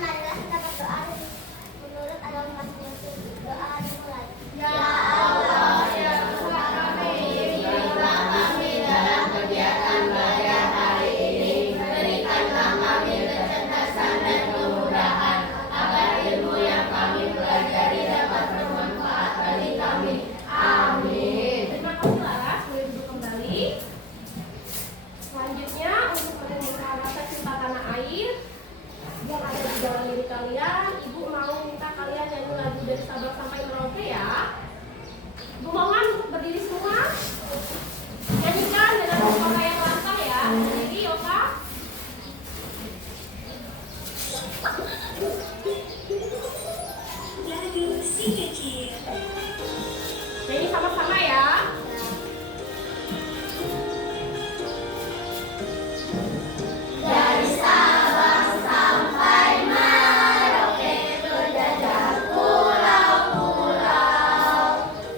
marilah kita berdoa menurut agama masing-masing. Doa dimulai. Ya Allah, ya Tuhan kami, bimbinglah kami dalam kegiatan pada hari ini. Berikanlah kami kecerdasan dan kemudahan, agar ilmu yang kami pelajari dapat bermanfaat bagi kami. Amin. Terima kasih Laras, boleh duduk kembali. Selanjutnya untuk menimbulkan rasa cinta tanah air yang ada di dalam diri kalian, Ibu mau minta kalian nyanyi lagu dari Sabang sampai Merauke ya. Ibu mohon untuk berdiri semua. Nyanyikan dengan suara yang lantang ya. Jadi Yoka. Lagu si kecil. Nyanyi sama-sama ya. Dari Sabang sampai Merauke, berjajah pulau-pulau,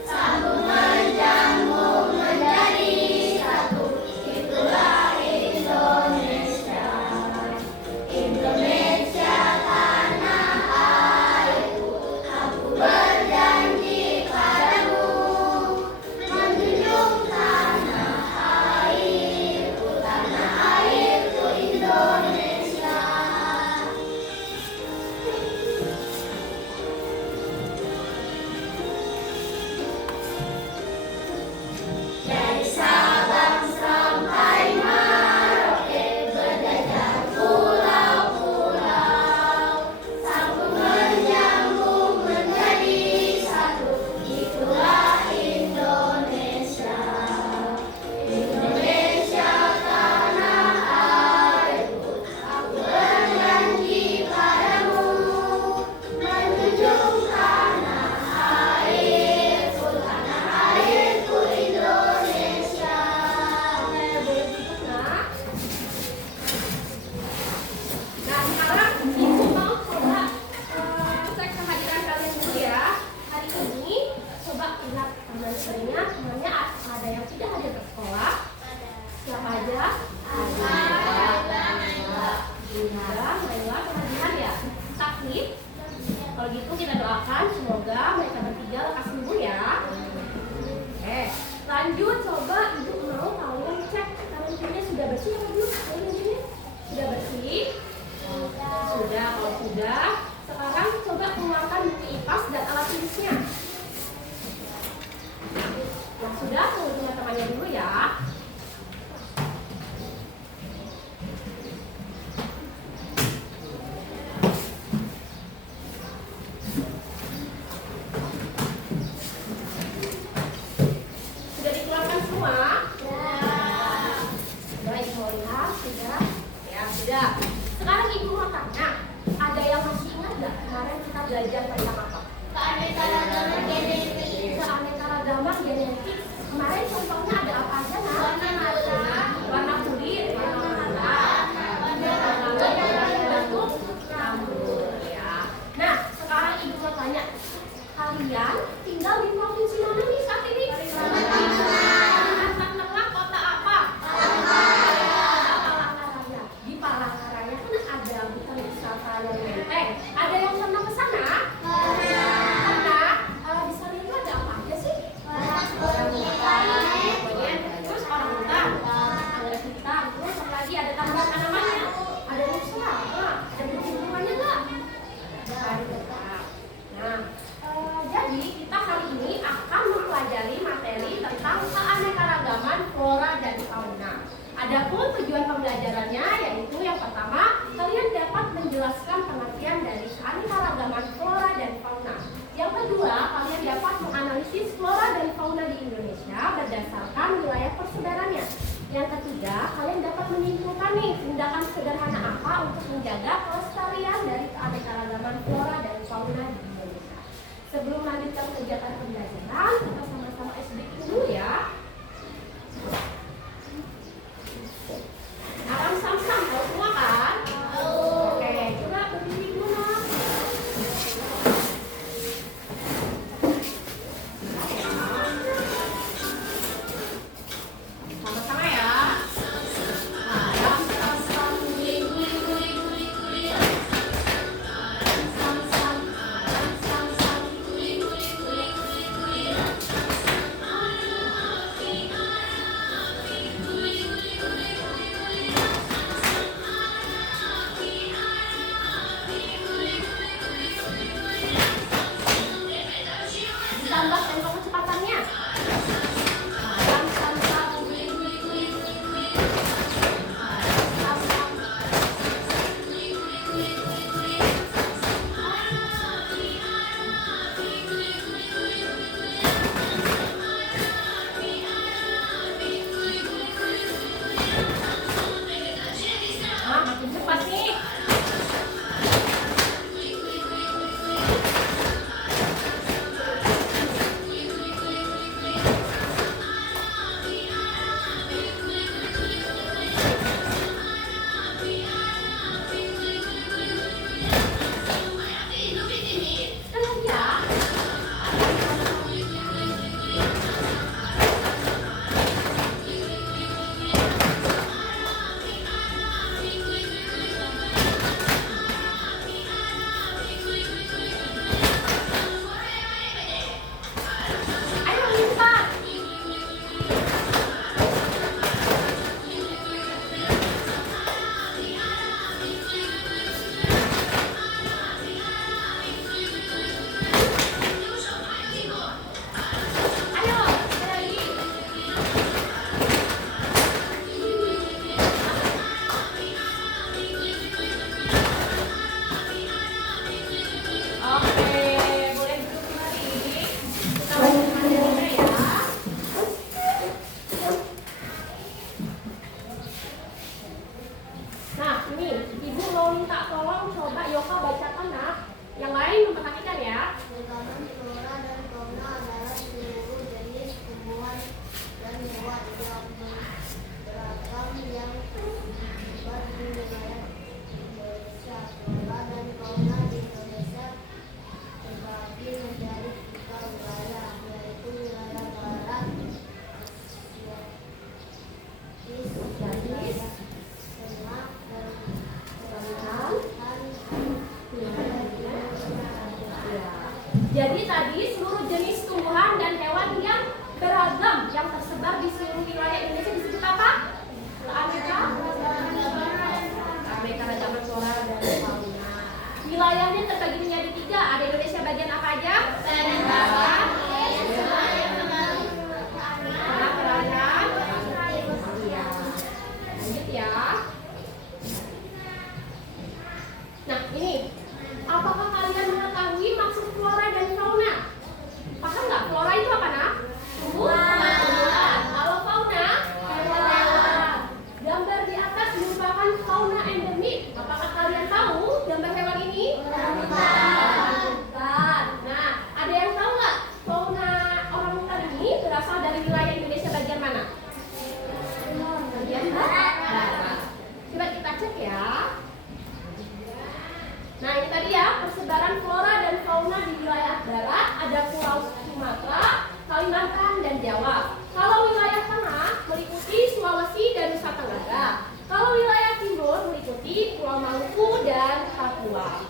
sambung menyambung menjadi satu, itulah Indonesia. Indonesia tanah airku, aku berjanji padamu, menjunjung tanah airku, Indonesia. Dari Sabang sampai Merauke, berjajah pulau-pulau, sambung menyambung menjadi satu, itulah Indonesia. Indonesia tanah airku, aku berjanji padamu, menjunjung tanah airku, Indonesia. Boleh duduk nak. Nah sekarang Ibu mau coba cek kehadiran kalian dulu ya. Hari ini coba ingat teman-temannya, temannya ada yang tidak hadir ke sekolah. Siapa aja? Ada Naila, kehadiran ya. Sakit. Kalau gitu kita doakan semoga mereka bertiga lekas sembuh ya. Oke, lanjut coba Ibu mau kalian cek tangan sudah bersih apa belum? Sudah bersih? Sudah, kalau sudah, sekarang coba keluarkan buku IPAS dan alat tulisnya. Nah sudah, tunggu teman-temannya dulu ya. Sudah dikeluarkan semua? Sudah, Ibu mau lihat? Sudah? Ya, sudah. Sekarang Ibu mau tanya, ada yang masih ingat nggak kemarin kita belajar tentang apa? Keanekaragaman genetik. Keanekaragaman genetik. Kemarin contohnya ada apa aja nak? Warna kulit, warna mata, bentuk rambut ya. Nah, sekarang Ibu mau tanya, kalian tinggal di provinsi mana nih saat ini? Tengah kota apa? Palangkaraya. Di Palangkaraya kan ada hutan wisata yang Menteng. Ada yang pernah ke sana? Pernah. Di sana itu ada apa aja sih? Orang hutan. Terus orang hutan. Ada hitam. Terus apa lagi? Ada tanaman-tanamannya. Ada rusa. Ada tumbuh-tumbuhannya nggak? Nah, jadi kita hari ini akan mempelajari materi tentang keanekaragaman flora dan fauna. Adapun tujuan pembelajarannya yaitu yang pertama, kalian dapat menjelaskan pengertian dari keanekaragaman flora dan fauna. Yang kedua, kalian dapat menganalisis flora dan fauna di Indonesia berdasarkan wilayah persebarannya. Yang ketiga, kalian dapat menyimpulkan nih tindakan sederhana apa untuk menjaga kelestarian dari keanekaragaman flora dan fauna di Indonesia. Sebelum melanjutkan kegiatan pembelajaran, kita sama-sama SBQ dulu ya. Alam Samsam, tahu semua kan? Oke, coba berdiri dulu nak. Sama-sama ya. Alam Samsam, guli guli guli guli guli. Joka bacakan nak. Yang lain memperhatikan ya. Ragaman flora dan fauna adalah seluruh jenis tumbuhan dan hewan yang beragam yang tersebar di wilayah Indonesia. Flora dan fauna di Indonesia terbagi menjadi 3 wilayah, yaitu wilayah barat, wilayah tengah, dan selatan. Jadi tadi seluruh jenis tumbuhan dan hewan yang beragam yang tersebar di seluruh wilayah Indonesia disebut apa? Keanekaragaman flora dan fauna. Wilayahnya terbagi menjadi 3. Ada Indonesia bagian apa aja? Barat, lanjut ya. Nah ini, apakah kalian mengetahui maksud flora dan fauna? Paham nggak? Flora itu apa nak? Tumbuhan. Kalau fauna? Hewan. Gambar di atas merupakan fauna endemik. Apakah kalian tahu gambar hewan ini? Bukan. Nah, ada yang tahu nggak fauna orangutan ini berasal dari wilayah Indonesia bagian mana? Bagian barat. Coba kita cek ya. Nah ini tadi ya persebaran flora dan fauna di wilayah barat, ada Pulau Sumatera, Kalimantan, dan Jawa. Kalau wilayah tengah meliputi Sulawesi dan Nusa Tenggara. Kalau wilayah timur meliputi Pulau Maluku dan Papua.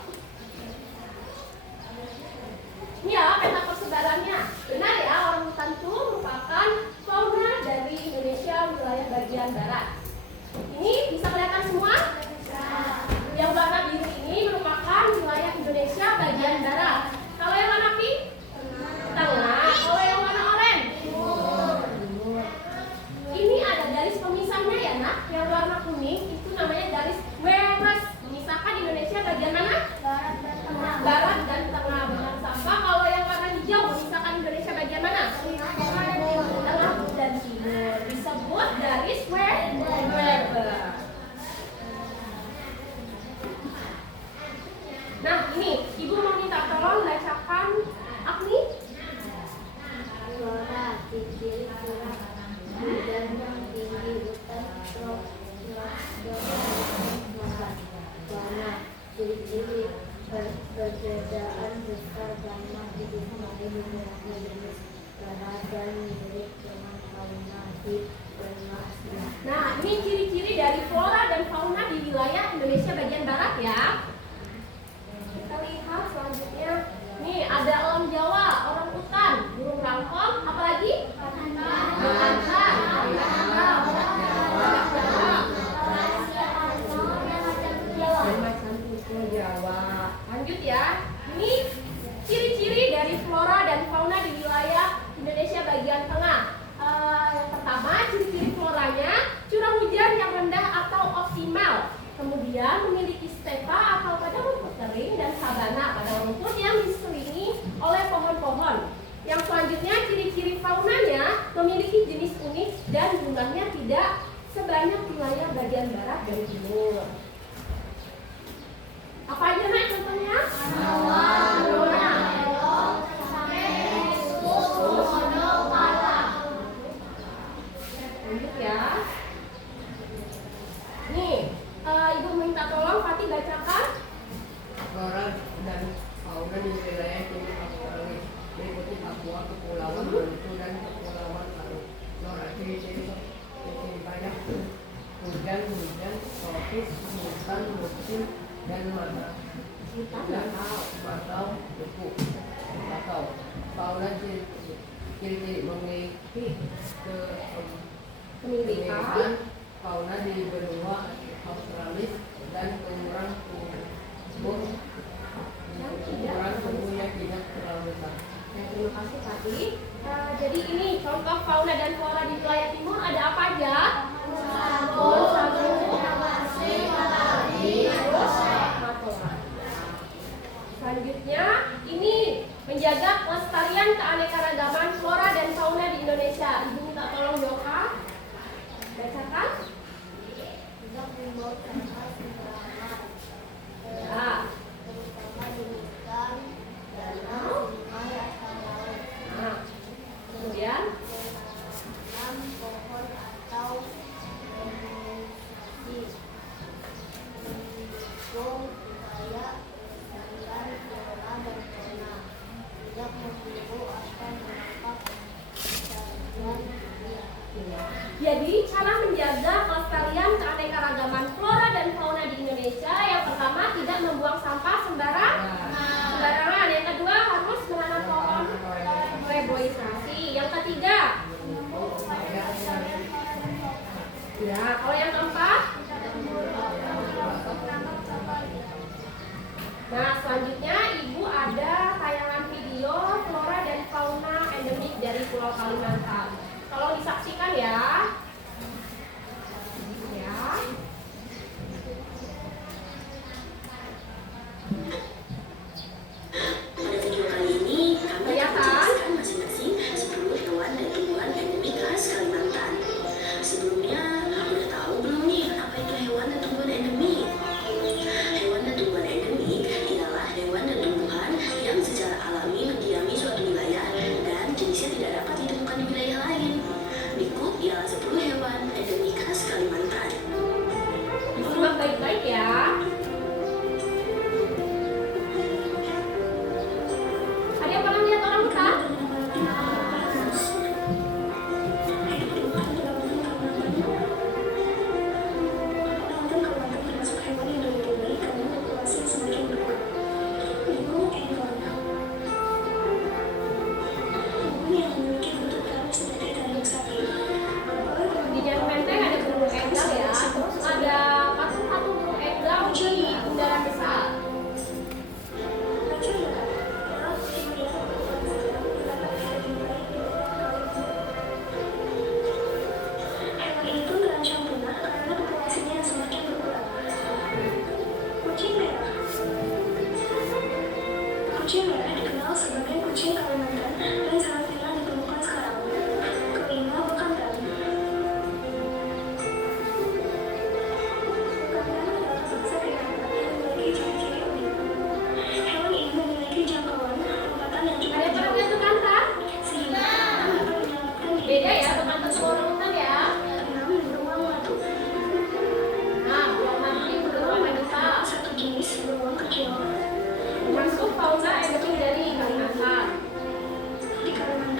Ini ya peta persebarannya. Benar ya, orangutan itu merupakan fauna dari Indonesia wilayah bagian barat. Ini bisa kelihatan semua? Yang warna biru ini merupakan wilayah Indonesia bagian barat. Kalau yang warna pink? Tengah. Kalau yang warna oranye? Timur. Ini ada garis pemisahnya ya nak. Yang warna kuning itu namanya garis Wewes. Memisahkan Indonesia bagian mana? Barat dan tengah. Barat dan tengah. Benar sama. Kalau yang warna hijau memisahkan Indonesia bagian mana? Tengah dan timur. Disebut garis Wewes. Nah ini, ibu mau minta tolong bacakan Agni. Flora ciri-ciri flora hujan yang tinggi, hutan tropis, fauna ciri-ciri perbedaan besar banyak hidup mengenai beberapa jenis dan mirip dengan fauna di benua Asia. Nah ini ciri-ciri dari flora dan fauna di wilayah Indonesia bagian barat ya. Kita lihat selanjutnya. Nih ada elang Jawa, orang utan, burung rangkong, apalagi? Bekantan, Jawa. Lanjut ya. Ini ciri-ciri dari flora dan fauna di wilayah Indonesia bagian tengah. Yang pertama, ciri-ciri floranya curah hujan yang rendah atau optimal. Kemudian memiliki stepa atau padang rumput kering dan sabana, padang rumput yang diselingi oleh pohon-pohon. Yang selanjutnya ciri-ciri faunanya memiliki jenis unik dan jumlahnya tidak sebanyak wilayah bagian barat dan timur. Apa aja nak contohnya? Lanjut ya. Nih. Ibu minta tolong Fatih bacakan. Flora dan fauna di wilayah timur Australia meliputi Papua, Kepulauan Maluku, dan Kepulauan Laut. Flora ciri-ciri banyak hujan, tropis, hutan, musim, dan bakau, buku, bakau. Fauna ciri-ciri memiliki kemiripan fauna di benua Australis dan ukuran tubuh yang tidak terlalu besar. Terima kasih Fatih. Jadi ini contoh fauna dan flora di wilayah timur ada apa aja? Selanjutnya ini menjaga kelestarian keanekaragaman flora dan fauna di Indonesia. Ibu minta tolong Joka bacakan. Untuk membawa Nah, selanjutnya Ibu ada tayangan video flora dan fauna endemik dari Pulau Kalimantan. Tolong disaksikan ya. Ya. Pada video kali ini, kami akan menjelaskan masing-masing 10 hewan dan tumbuhan endemik khas Kalimantan. Sebelumnya, kamu udah tahu belum nih apa itu hewan dan tumbuhan endemik? Hewan dan tumbuhan endemik ialah hewan dan tumbuhan yang secara alami mendiami suatu wilayah dan jenisnya tidak dapat ditemukan di wilayah lain. Berikut ialah 10 hewan endemik khas Kalimantan. Disimak baik-baik ya. Ada yang pernah lihat orang hutan? Di Jalur Menteng ada burung enggal ya, terus ada patung-patung burung enggal di bundaran besar. Hewan ini pun terancam punah karena populasinya yang semakin berkurang. Kucing merah. Kucing merah dikenal sebagai kucing Kalimantan dan sangat jarang ditemukan sekarang. Kelima, bekantan. Bekantan adalah bangsa binatang yang memiliki ciri-ciri unik. Hewan ini memiliki jangkauan lompatan yang Ada cukup yang pernah jauh, lihat bekantan? sehingga dapat menyelamatkan diri Beda ya bekantan sama orang hutan ya. dengan beruang madu. Nah, beruang madu ini beruang wanita, Satu jenis beruang kecil. termasuk fauna endemik dari Kalimantan. Di Kalimantan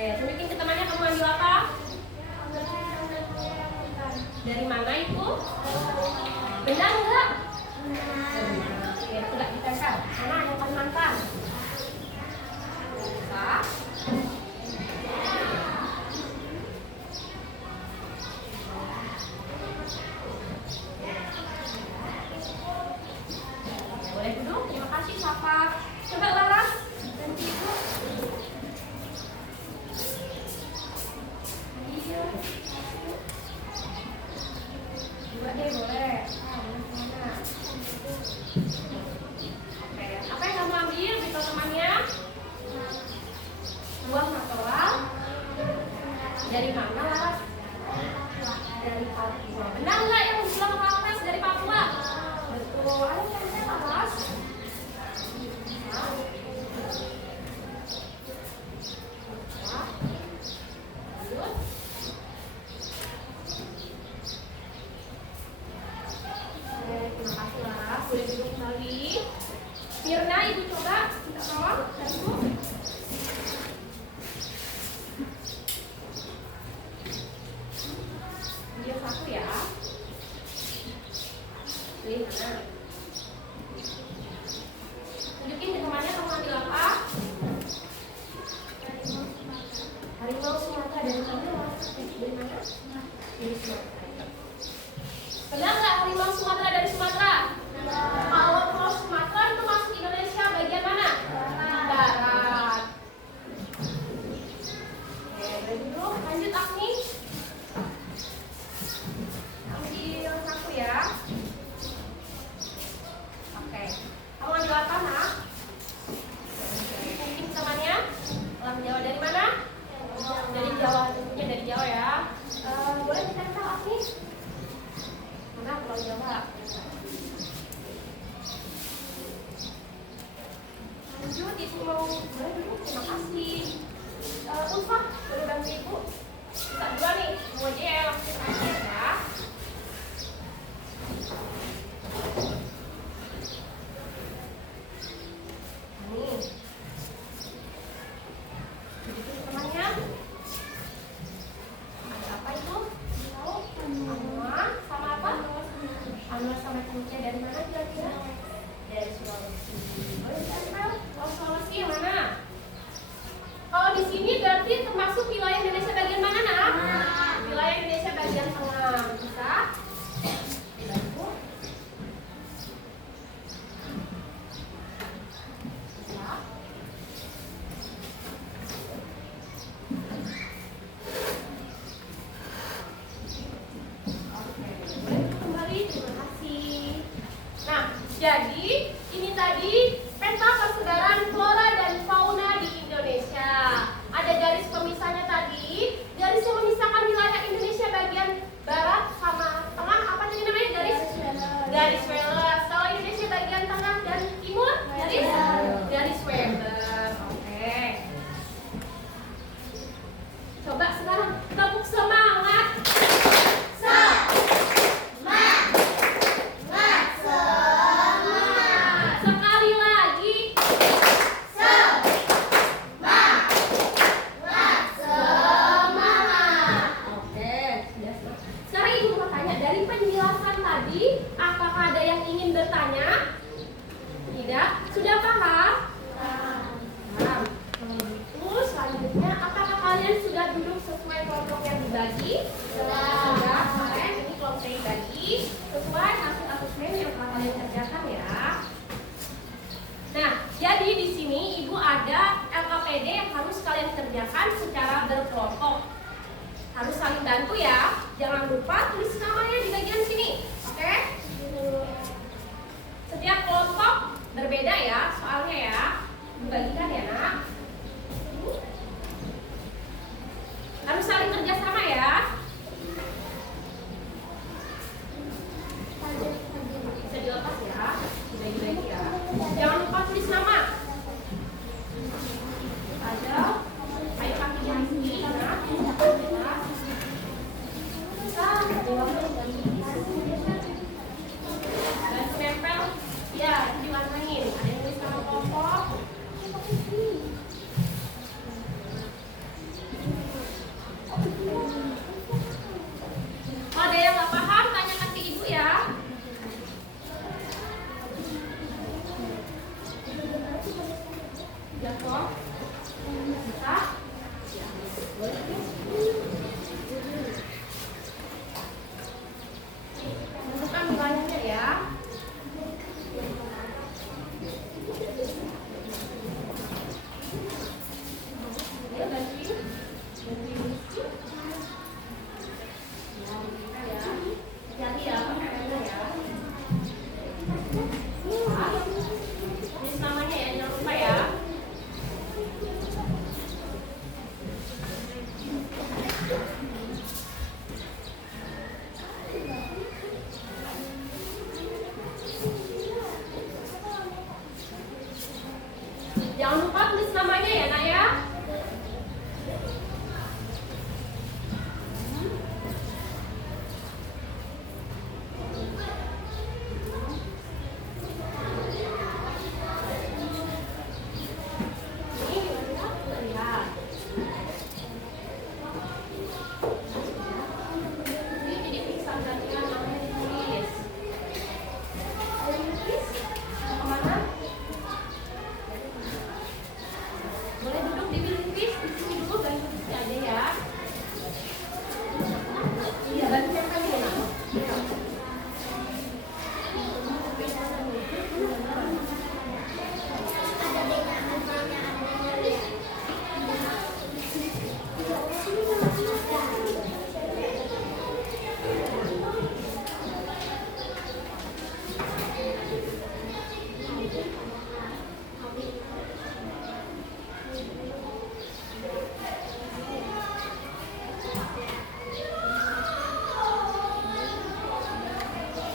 Oke, tunjukin ke temannya kamu ambil apa? Dari mana itu? Benar enggak? Oke, sudah ditempel. Mana yang Kalimantan? Bisa. Boleh duduk, terima kasih Safa. Coba Laras, ganti ibu. Iya. Dua deh boleh. Mana? Oke, apa yang kamu ambil? Beritahu temannya. Buah matoa. Dari mana Laras? Dari Papua. Benar nggak yang bilang Laras dari Papua? Betul. Ayo tempel Laras. Lanjut. Oke, terima kasih Laras. Boleh duduk kembali. Mirna, ibu coba minta tolong dari ibu. Dia satu ya. Pilih mana? Tunjukin ke temannya kamu ambil apa? Harimau Sumatera. Dari mana? Dari mana? Dari Sumatera. Benar nggak harimau Sumatera dari Sumatera? Kalau Sumatera itu masuk Indonesia bagian mana? Barat. Oke, dulu lanjut Agni. Ambil satu ya. Oke, kamu ambil apa nak? Mungkin temannya orang Jawa dari mana? Dari Jawa, tentunya dari Jawa ya. Boleh ditempel Agni? Mana Pulau Jawa? Lanjut, ibu mau boleh duduk, terima kasih. Ulfa, boleh bantu ibu? Bisa dua nih, mau aja ya langsung aja ya. Nih, tunjukin ke temannya. Ada apa itu? Tahu? Anua sama apa? Anua sama kuncinya dari mana kira-kira? Dari Sulawesi. Boleh ditempel? Oh, Sulawesi yang mana? Kalau di sini berarti termasuk wilayah Indonesia bagian mana, nak? Wilayah Indonesia bagian tengah. Bisa? Dibantu. Bisa? Oke, boleh kembali. Terima kasih. Nah, jadi ini tadi peta persebaran flora dan fauna di Indonesia. Ada garis pemisahnya tadi, garis yang memisahkan wilayah Indonesia bagian barat sama tengah, apa tadi namanya? Garis Wallace. Kalau Indonesia bagian tengah dan timur, garis Wallace. Oke. Coba sekarang tepuk semangat. Sekali lagi. Oke, sekarang ibu mau tanya, dari penjelasan tadi, apakah ada yang ingin bertanya? Tidak? Sudah paham? Paham. Kalau gitu, selanjutnya, apakah kalian sudah duduk sesuai kelompok yang dibagi? Sudah. Oke, ini kelompok yang dibagi sesuai hasil asesmen yang telah kalian kerjakan ya. Nah, jadi di sini ibu ada LKPD yang harus kalian kerjakan secara berkelompok. Harus saling bantu ya. Jangan lupa tulis namanya di bagian sini. Oke? Setiap kelompok berbeda ya soalnya ya. Dibagikan ya nak. Harus saling kerjasama ya. Bisa dilepas ya. Dibagi-bagi ya. Jangan lupa tulis nama. Ada. Ayo kaki kaki. Nah. Dan nempel. Ya, diwarnain. Ada yang tulis nama kelompok. Bisa? Tentukan wilayahnya ya. Ayo ganti. Ganti rizki. Ya, kita ya. Hati-hati ya, pakai pennya ya. Tulis namanya ya, jangan lupa ya. Jangan lupa tulis namanya ya, Nak ya. Boleh duduk di bilik di sini dulu, bantu di aja ya. Iya, bantu yang tadi ya. Ada beda namanya, ada lihat.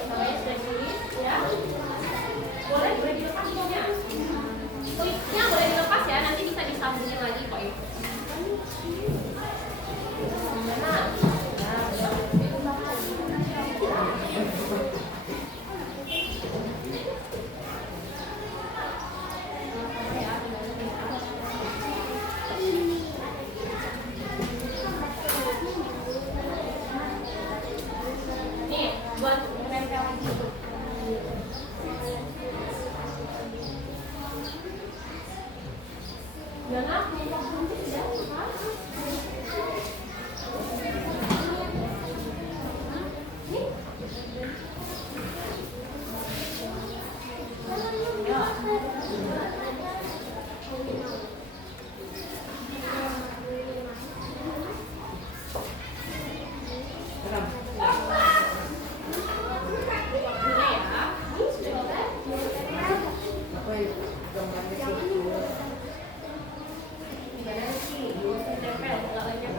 Namanya sudah tulis ya. Boleh dilepas punya. Klipnya boleh dilepas ya, nanti bisa disambungin lagi kok itu. Mana? Nih, buat nempel lagi. Jangan lupa gunting ya, Pak. Nih. Ya. Waktunya ya. Ini sudah kita. Gimana sih? Tempel, nggak banyak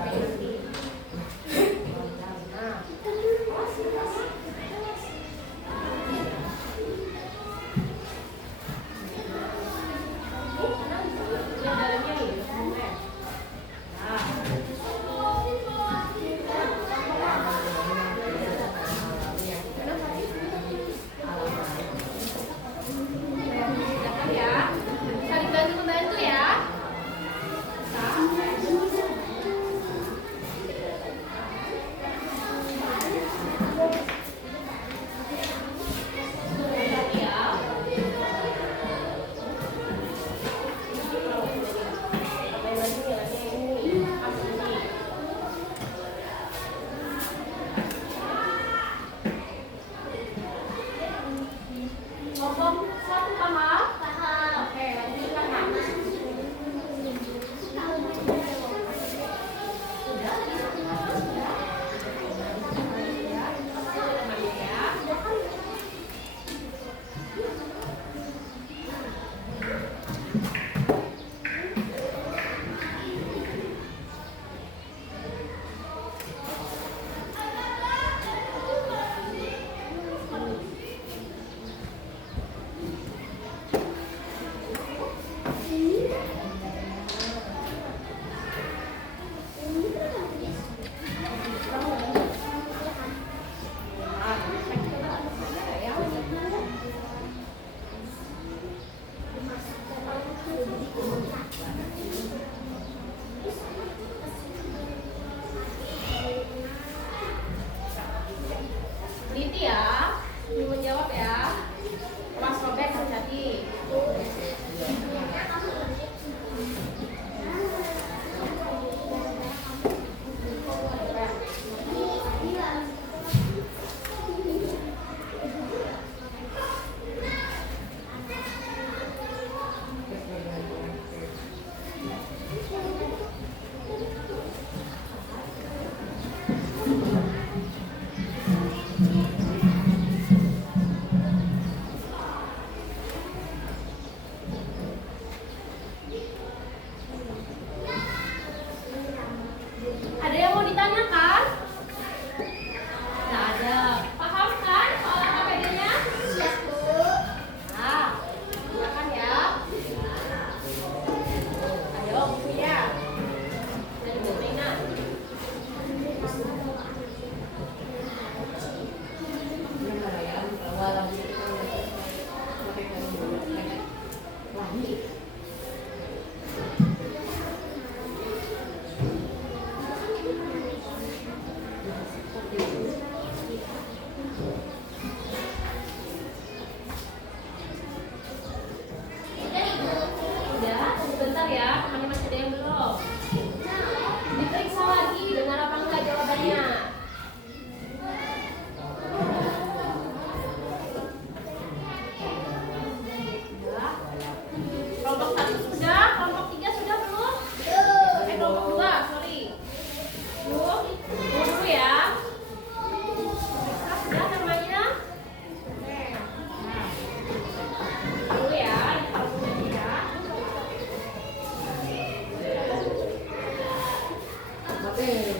Oke.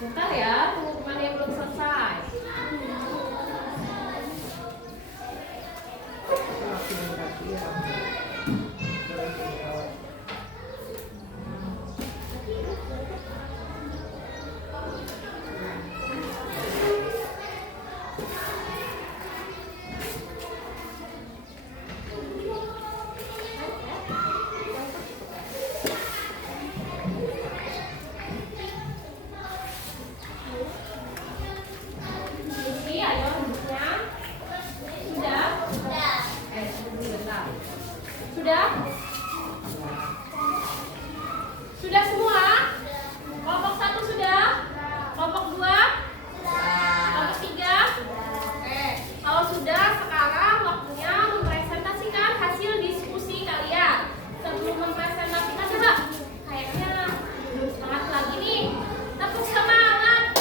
Bentar ya, pengumuman yang belum selesai. Jadi ayo rambutnya. Sudah? Tunggu bentar. Sudah? Sudah semua? Kelompok 1 sudah? Kelompok 2? Kelompok 3? Oke. Kalau sudah, sekarang waktunya mempresentasikan hasil diskusi kalian. Sebelum mempresentasikan, coba. Kayaknya belum semangat lagi nih. Tepuk semangat.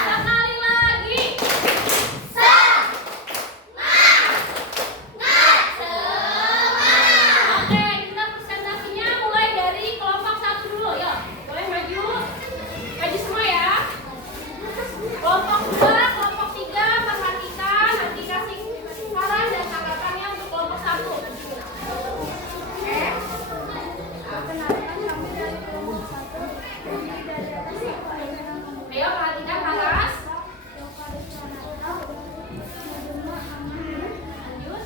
Sekali lagi. Oke, kita presentasinya mulai dari kelompok 1 dulu. Yuk, boleh maju. Maju semua ya. Kelompok 2, kelompok 3, perhatikan. Nanti kasih saran dan tanggapannya untuk kelompok 1. Oke. Ayo perhatikan Haras. Lanjut.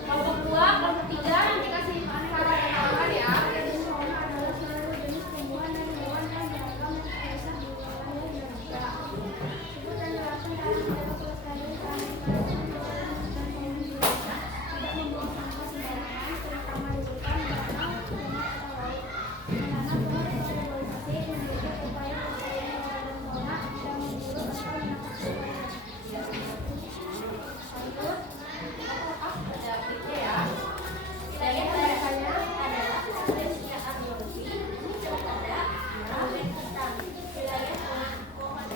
Kelompok 2, kelompok 3 nanti kasih saran dan tanggapan ya. Ada kliknya ya. Kita lihat penjelasannya adalah kesejahteraan biologi. Ini coba ada tentang wilayah pohon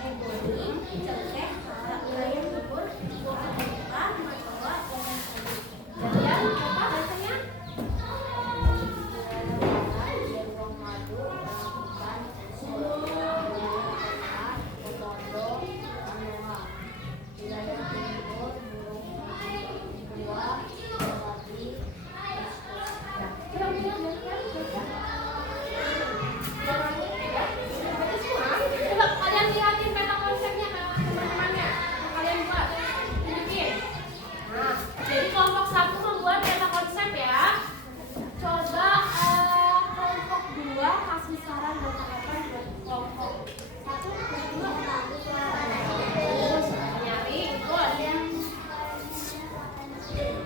emboni, cengkeh, wilayah subur, pohon terbuka, matoa, dan kemudian apa bahasanya? Beruang madu, ikan, komodo, anoa. Wilayah timur, burung buah, babi, Coba kalian lihatin peta konsepnya teman-temannya. Kalian buat, tunjukin. Nah, jadi kelompok 1 membuat peta konsep ya. Coba kelompok 2 kasih saran dan tanggapan buat kelompok 1 dan 2. Terus nyari ikut.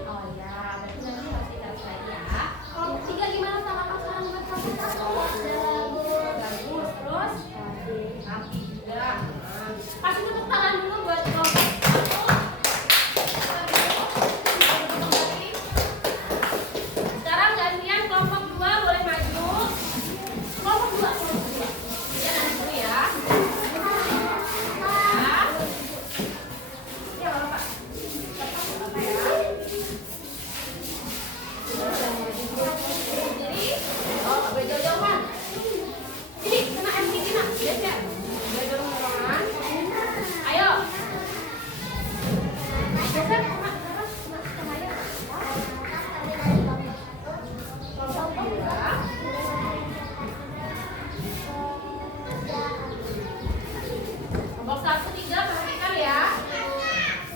Oh ya, berarti nanti harus dikasih lagi ya. Kelompok 3 gimana tanggapan saran buat kelompok 1? Bagus, terus rapi juga. Kasih tepuk tangan dulu buat kelompok 1. Sekarang gantian kelompok 2 boleh maju. Kelompok 2. Ya, nanti dulu ya. Ya. Ya, Bapak. Bapak ya. Jadi, boleh jauh-jauhan. Ini kena MTV nak, lihat ya. Boleh dorong-dorongan. Ayo. Geser, kena cahaya. Kelompok 2. Kelompok 1, 3, perhatikan ya.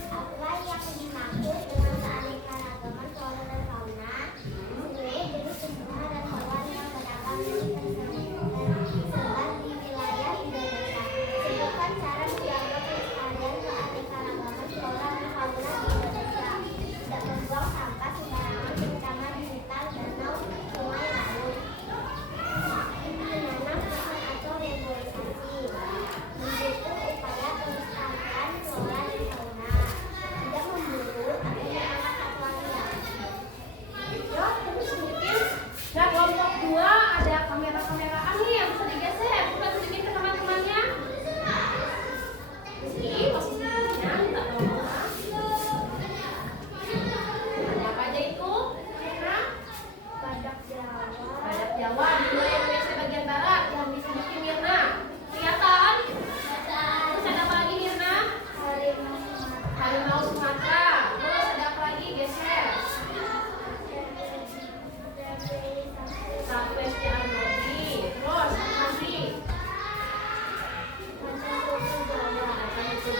Apa yang dimaksud dengan keanekaragaman flora dan fauna? Seluruh jenis tumbuhan dan hewan yang terdapat di tersebar di wilayah Indonesia. Sebutkan cara menjaga kelestarian keanekaragaman flora dan fauna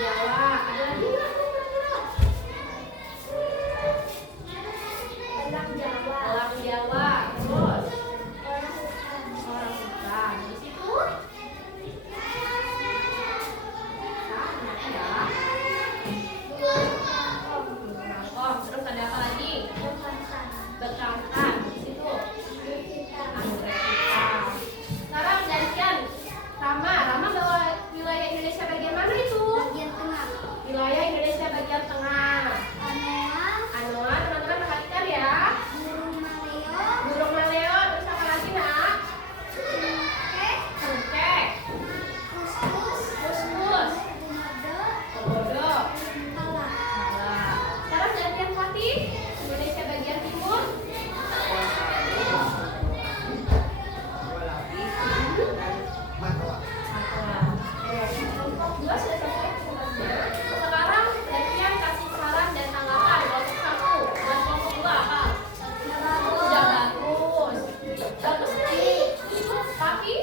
Jawa. Ada lagi nggak kira-kira? Elang Jawa. Elang Jawa. Terus Orang hutan. orang hutan. Di situ ya. Oh, terus ada apa lagi? Bekantan. Bekantan. Di situ Kita. anggrek hitam. Sekarang gantian Rama bawa wilayah Indonesia bagian mana itu? Bagian tengah. Wilayah Indonesia bagian tengah. Anoa. Teman-teman perhatikan ya. Burung maleo. Burung maleo, terus apa lagi nak? Cengkeh. Cengkeh, Kuskus. kuskus, Komodo. komodo, Kala. salah. Sekarang gantian Fatih, Indonesia bagian timur. Kelompok 2 sudah selesai sebenarnya. Sekarang gantian kasih saran dan tanggapan kelompok 1. Dan kelompok 2 apa? Sudah bagus. Bagus lagi. Tapi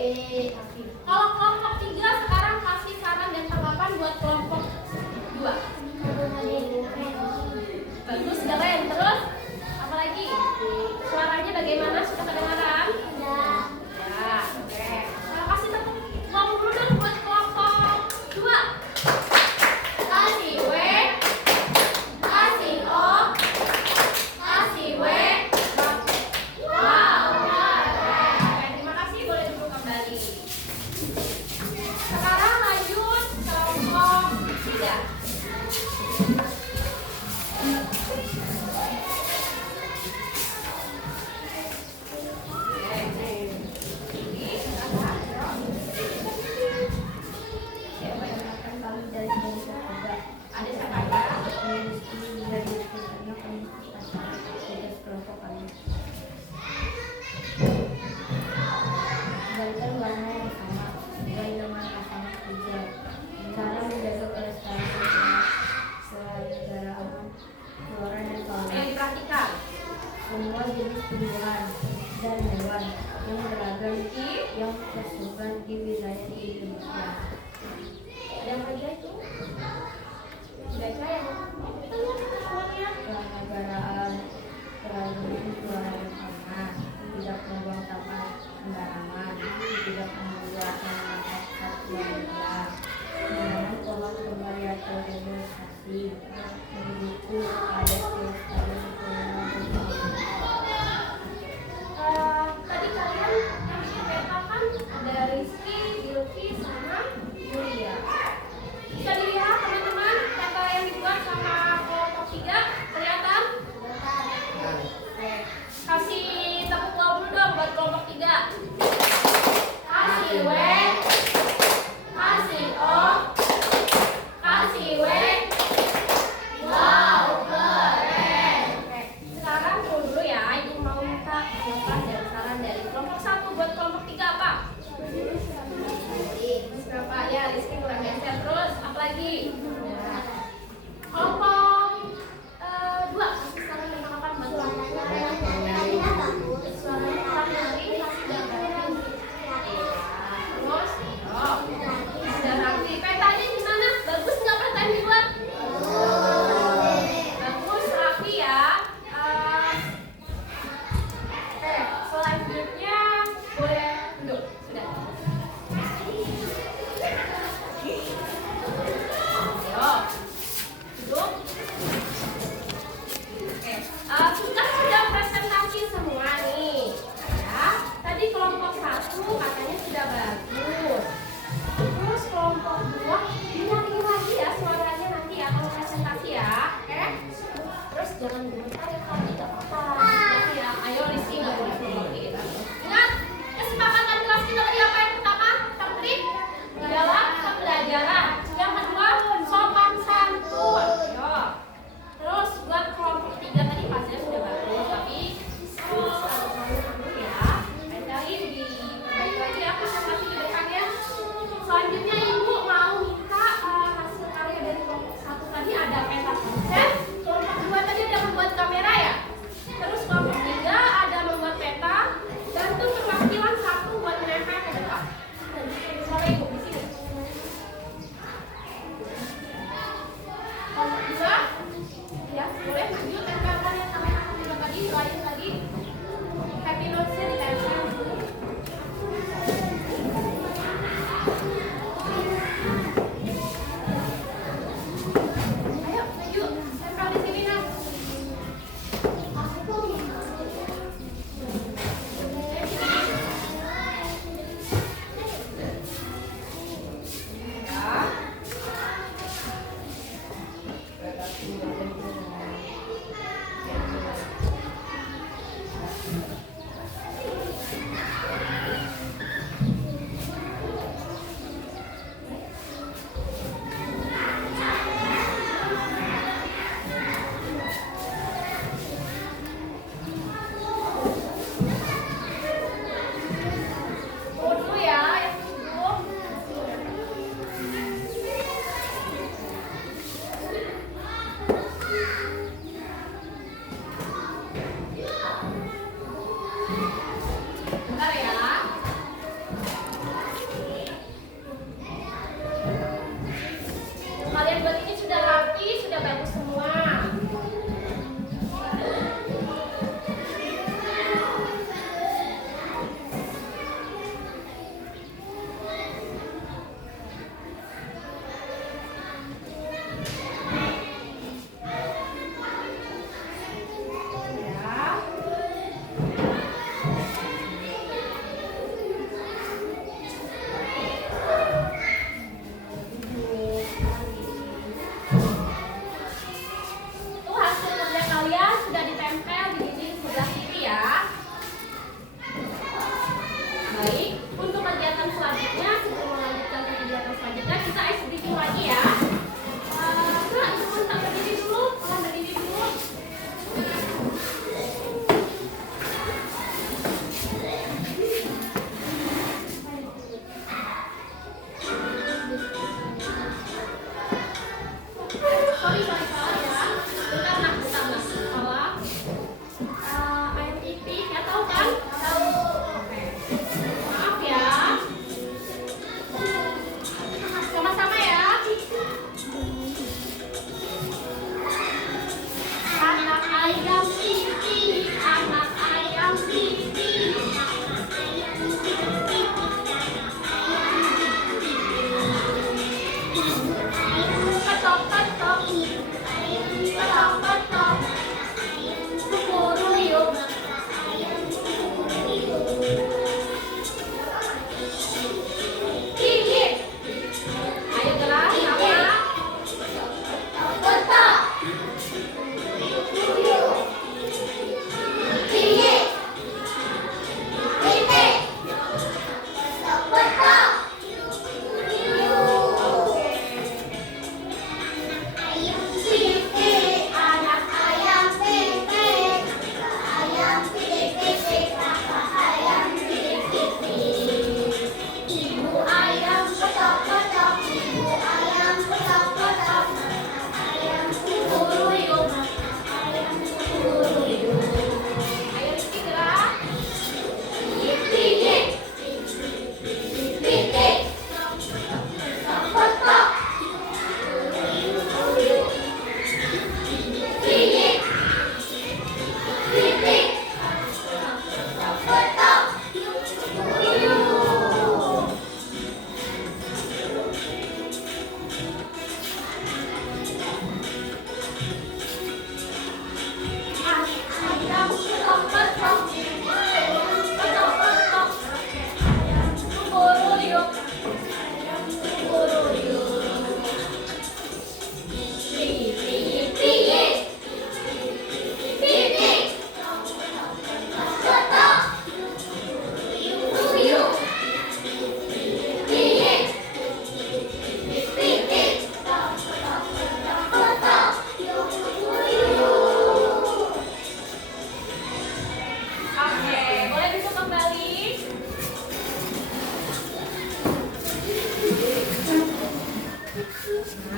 kalau kelompok 3 sekarang kasih saran dan tanggapan buat kelompok 2. Bagus, keren. Terus apa lagi? Suaranya bagaimana? Sudah kedengaran? Ya, oke. Nah, kasih tepuk tangan dulu dong buat kelompok 2. Kasih W, kasih O, kasih W. Wow, keren. Oke, terima kasih. Boleh duduk kembali. Sekarang lanjut kelompok 3. Ada siapa aja? Gambar warna yang sama, sesuai dengan pasangan kerja. Cara menjaga kelestarian kewarganegaraan flora dan fauna. Ayo diperhatikan. Semua jenis tumbuhan dan hewan yang beragam yang tersebar di wilayah di Indonesia. Yang aja itu? Gajah yang semuanya. Kewarganegaraan, keragaman flora dan fauna, tidak membuang sampah sembarangan, tidak membuat satwa liar, menanam pohon bervariasi, mendukung adat kelestarian flora dan fauna. Tadi kalian yang bikin peta kan ada Rizky, Bilki, sama Yulia. Bisa dilihat teman-teman peta yang dibuat sama kelompok 3 kelihatan? Oke. Kasih tepuk tangan dulu dong buat kelompok 3. Kasih W, kasih O, kasih W. Wow, keren. Oke, sekarang tunggu dulu ya. Ibu mau minta tanggapan dan saran dari kelompok 1 buat kelompok 3 apa? Berapa? Ya, Rizky kurang geser. Terus apa lagi? Ya. Kelompok 2 kasih saran dan tanggapan buat kelompok 2. Suaranya kurang nyaring, kasih gambaran. Terus, oh, sudah rapi. Petanya gimana? Bagus nggak peta yang dibuat? Bagus, rapi ya. Oke, selanjutnya boleh duduk. Sudah.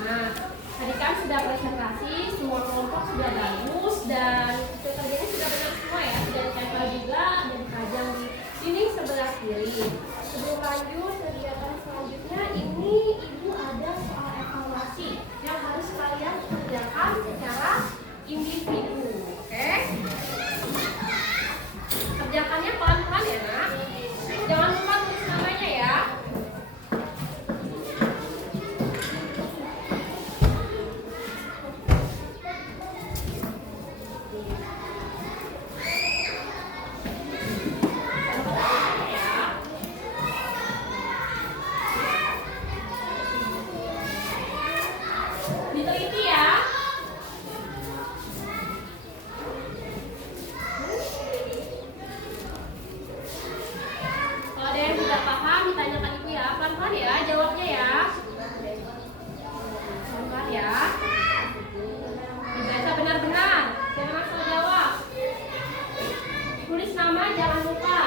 Nah, tadi kan sudah presentasi, semua kelompok sudah bagus dan kerjanya sudah benar semua ya, sudah ditempel juga dan dipajang di dinding sebelah kiri. Sebelum lanjut kegiatan selanjutnya, ini ibu ada soal evaluasi yang harus kalian kerjakan secara individu. Oke? Kerjakannya pelan-pelan ya nak. Jangan lupa tulis namanya ya. Diteliti ya. Kalau ada yang tidak paham, ditanyakan ibu ya. Pelan-pelan ya, jawabnya ya. Pelan-pelan ya. Dibaca benar-benar, jangan asal jawab. Tulis nama, jangan lupa.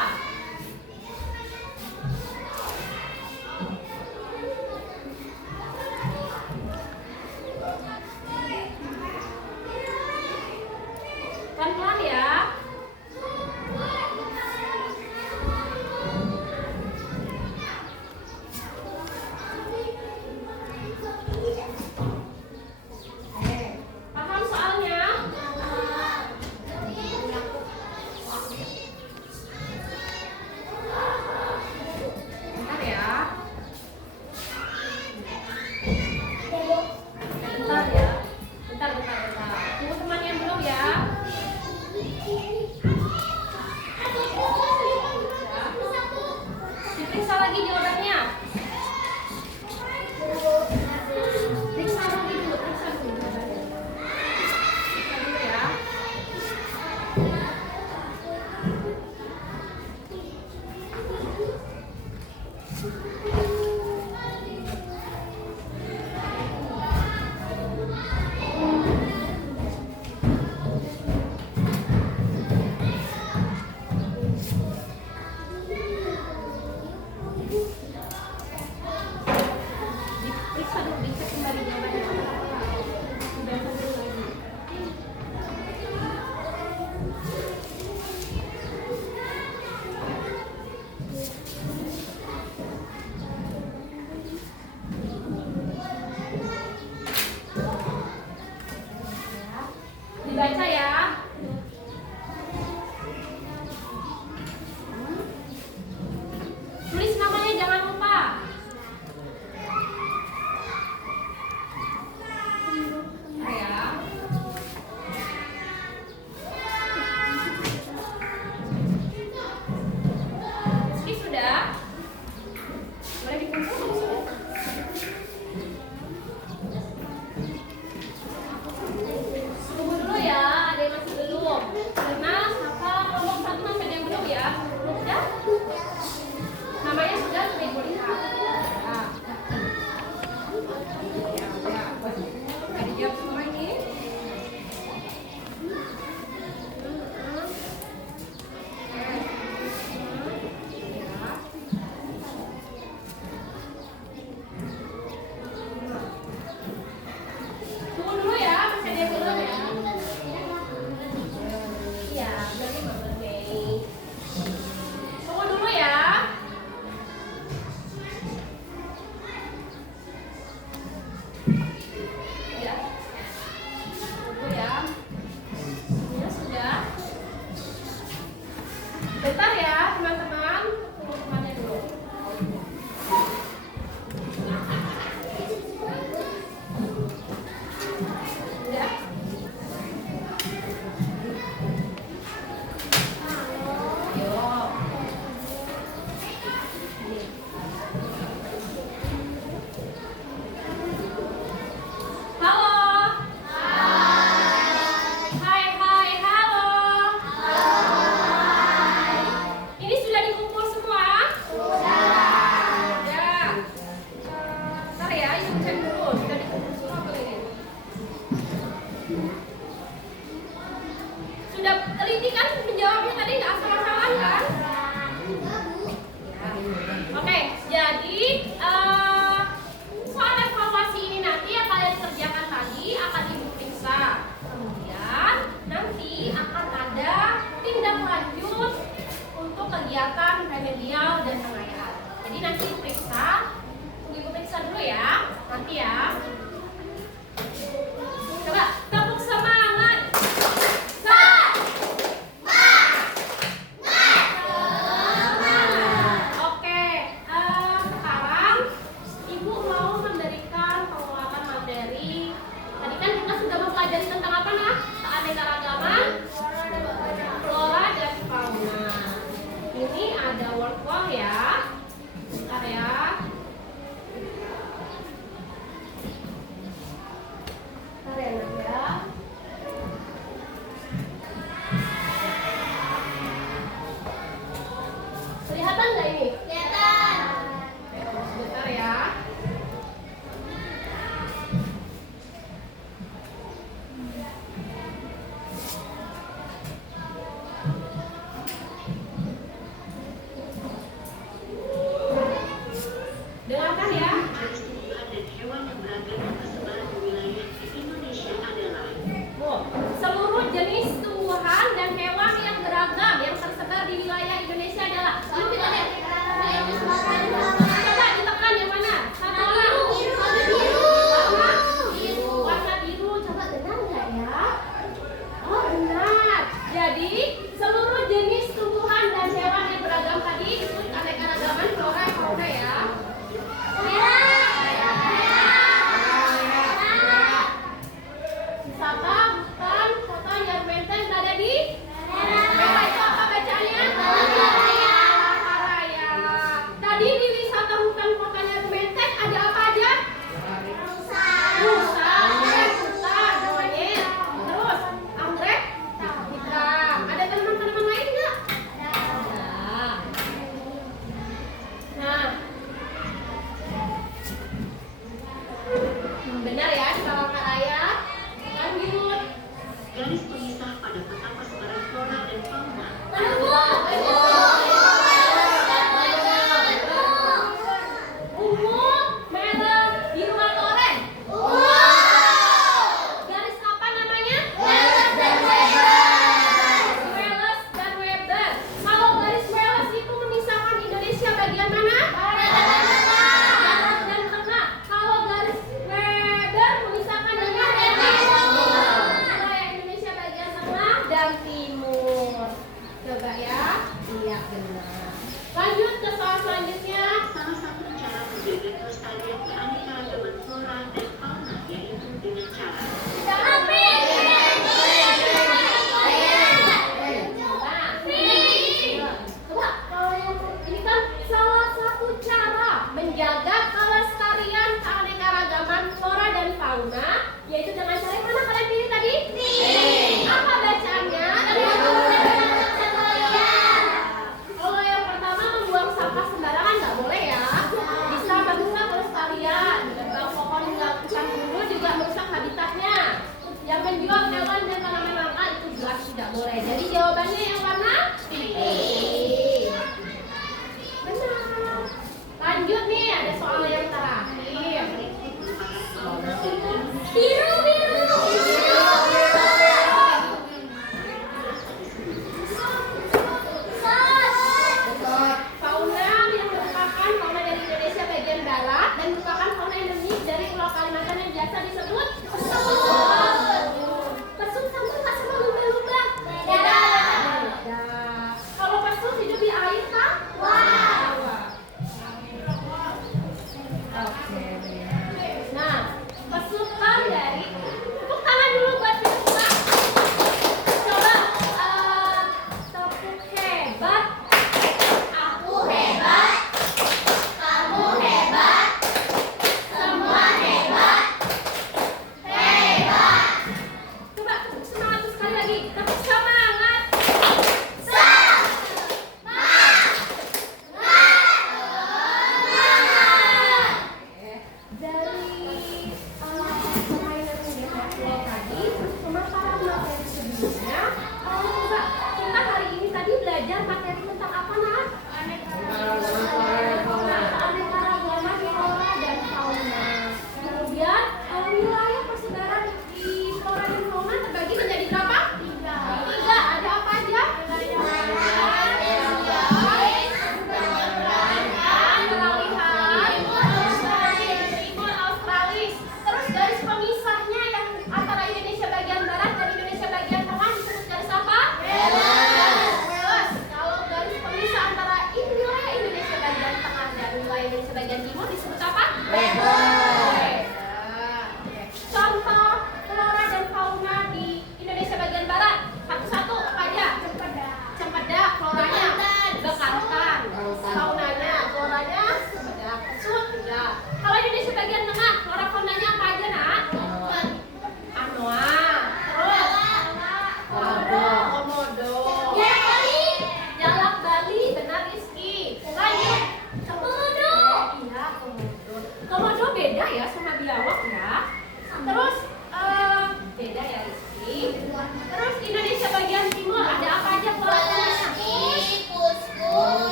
kegiatan remedial dan pengayaan. Jadi nanti periksa, Ibu periksa dulu ya, nanti ya. Coba tepuk semangat. Oke, sekarang Ibu mau memberikan penguatan materi. Tadi kan kita sudah mempelajari tentang apa nah? Keanekaragaman flora dan fauna. Ini ada word wall ya. Bentar ya. Bentar ya Nak ya. Kelihatan nggak ini? Kelihatan. Sebentar ya. Dengarkan ya. Jenis tumbuhan dan hewan yang beragam yang tersebar di wilayah di Indonesia adalah Seluruh jenis tumbuhan dan hewan yang beragam yang tersebar di wilayah Indonesia adalah. Yuk kita lihat. Coba ditekan yang mana? Satu lagi. Warna biru. Coba benar nggak ya? Oh benar. Jadi seluruh jenis tumbuhan dan hewan yang beragam tadi disebut keanekaragaman flora dan fauna ya. Wisata hutan kota yang benteng berada di merah. Itu apa bacaannya? Palangkaraya. Tadi di wisata hutan kota yang benteng ada apa aja? Rusa, anggrek hutan, monyet, terus anggrek hitam. Ada tanaman-tanaman lain nggak? Ada. Nah, benar ya di Palangkaraya. Lanjut. garis pemisah pada peta persebaran flora dan fauna. Ungu, merah, biru atau oranye? Garis apa namanya? Welles dan Weber. Kalau garis Welles itu memisahkan Indonesia bagian mana? Barat dan tengah. Kalau garis Weber memisahkan wilayah Indonesia bagian tengah dan timur. Coba ya. Iya benar. Lanjut ke soal selanjutnya. Salah satu cara menjaga kelestarian keanekaragaman flora dan fauna yaitu dengan cara Coba kalau yang ini kan salah satu cara menjaga kelestarian keanekaragaman flora dan fauna yaitu dengan cara yang mana kalian pilih tadi? Apa bacaannya? Kalau yang pertama membuang sampah sembarangan nggak boleh ya. Bisa merusak kelestarian. Tebang pohon nggak dulu juga merusak habitatnya. Yang menjual hewan dan tanaman langka itu jelas tidak boleh. Jadi jawabannya yang warna benar. Lanjut nih ada soal yang terakhir. Biru. Fauna yang merupakan fauna dari Indonesia bagian barat dan merupakan fauna endemik dari Pulau Kalimantan yang biasa disebut pesut. Pesut sama nggak sama lumba-lumba? Beda.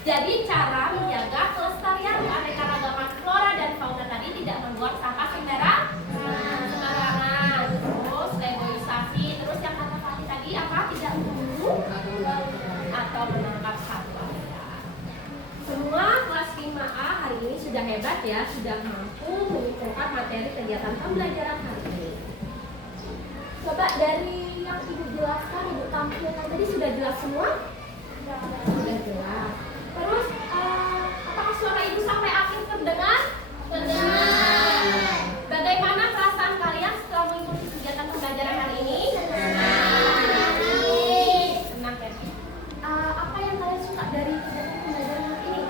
Jadi cara menjaga kelestarian keanekaragaman flora dan fauna tadi tidak membuang sampah sembarangan. Terus reboisasi, terus yang kata Fatih tadi apa? Tidak memburu atau menangkap satwa. Semua kelas 5A hari ini sudah hebat ya, sudah mampu menyimpulkan materi kegiatan pembelajaran hari ini. Coba dari yang Ibu jelaskan, Ibu tampilkan tadi sudah jelas semua? Sudah jelas. Terus apakah suara Ibu sampai akhir terdengar? Terdengar. Bagaimana perasaan kalian setelah mengikuti kegiatan pembelajaran hari ini? Senang ya? Apa yang kalian suka dari kegiatan pembelajaran hari ini?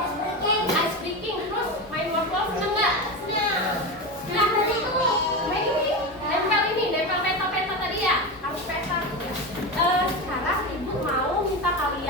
Ice breaking. Terus main wall senang nggak? Senang. Main ini? Nempel peta-peta tadi ya? Harus peta. Sekarang Ibu mau minta kalian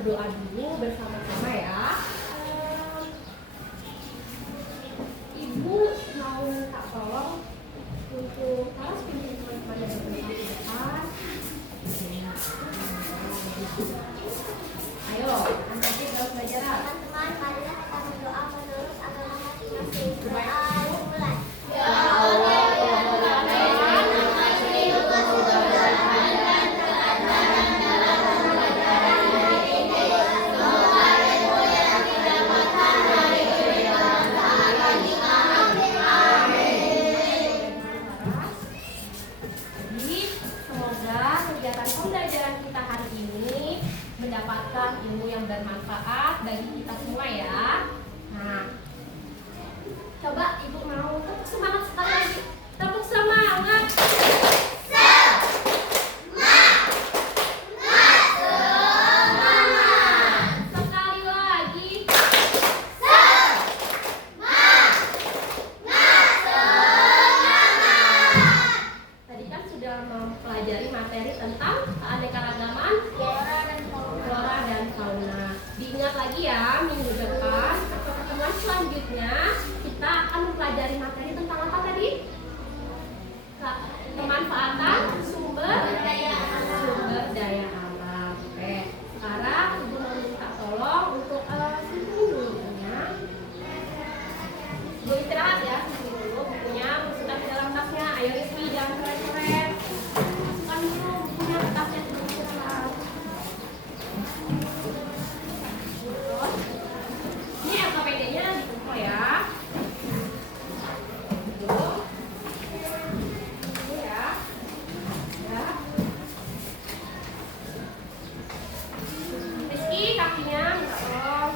berdoa dulu bersama-sama ya. Ibu mau minta tolong untuk harus pindah teman-teman yang berdoa di depan. Ayo, nanti dalam pelajaran. Teman-teman, marilah kita berdoa menurut agama masing-masing. Ayo mulai. Ya Allah, ya Tuhan, nama Ibu kemudahan dan kelancaran dalam pembelajaran hari ini. Semoga ilmu yang didapatkan hari ini bermanfaat bagi kami. Amin. Jadi, semoga kegiatan pembelajaran kita hari ini mendapatkan ilmu yang bermanfaat bagi kita semua ya. Nah, coba Ibu mau tepuk semangat sekali lagi. Tepuk semangat. Sekali lagi. Tadi kan sudah mempelajari materi tentang keanekaragaman flora dan fauna. Diingat lagi ya, minggu depan atau pertemuan selanjutnya kita akan mempelajari materi tentang apa tadi? Pemanfaatan sumber daya alam. Oke, sekarang Ibu mau minta tolong untuk simpen dulu bukunya. Ibu istirahat ya, simpen dulu bukunya, masukkan ke dalam tasnya. Ayo Rizky, jangan coret-coret. Masukkan dulu bukunya ke tasnya sebelum istirahat. Ini LKPD-nya dikumpul ya. Dulu. Dulu ya. Ya. Rizky, kakinya minta tolong.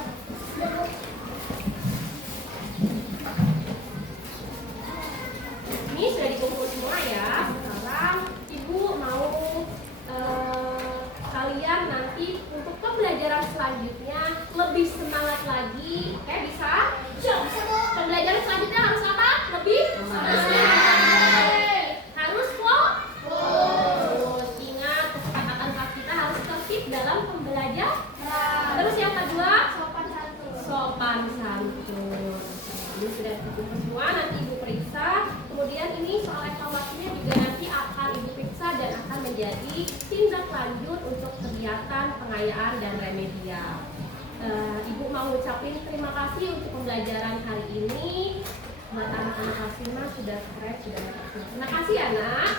Ini sudah dikumpul semua ya. Sekarang Ibu mau kalian nanti untuk pembelajaran selanjutnya lebih semangat lagi. Oke, bisa? Pembelajaran selanjutnya harus apa? Lebih semangat. Harus fokus. Ingat, kesepakatan kelas kita harus tertib dalam pembelajaran. Terus yang kedua, sopan santun. Ini sudah dikumpul semua, nanti Ibu periksa. Kemudian ini soal evaluasinya juga nanti akan Ibu periksa dan akan menjadi tindak lanjut untuk kegiatan pengayaan dan remedial. Ibu mau ucapin terima kasih untuk pembelajaran hari ini. Buat anak-anak kelas 5 sudah keren, sudah maksimal. Terima kasih ya nak.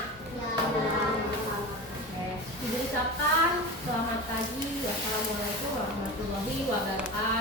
Oke, Ibu ucapkan selamat pagi. Wassalamualaikum warahmatullahi wabarakatuh.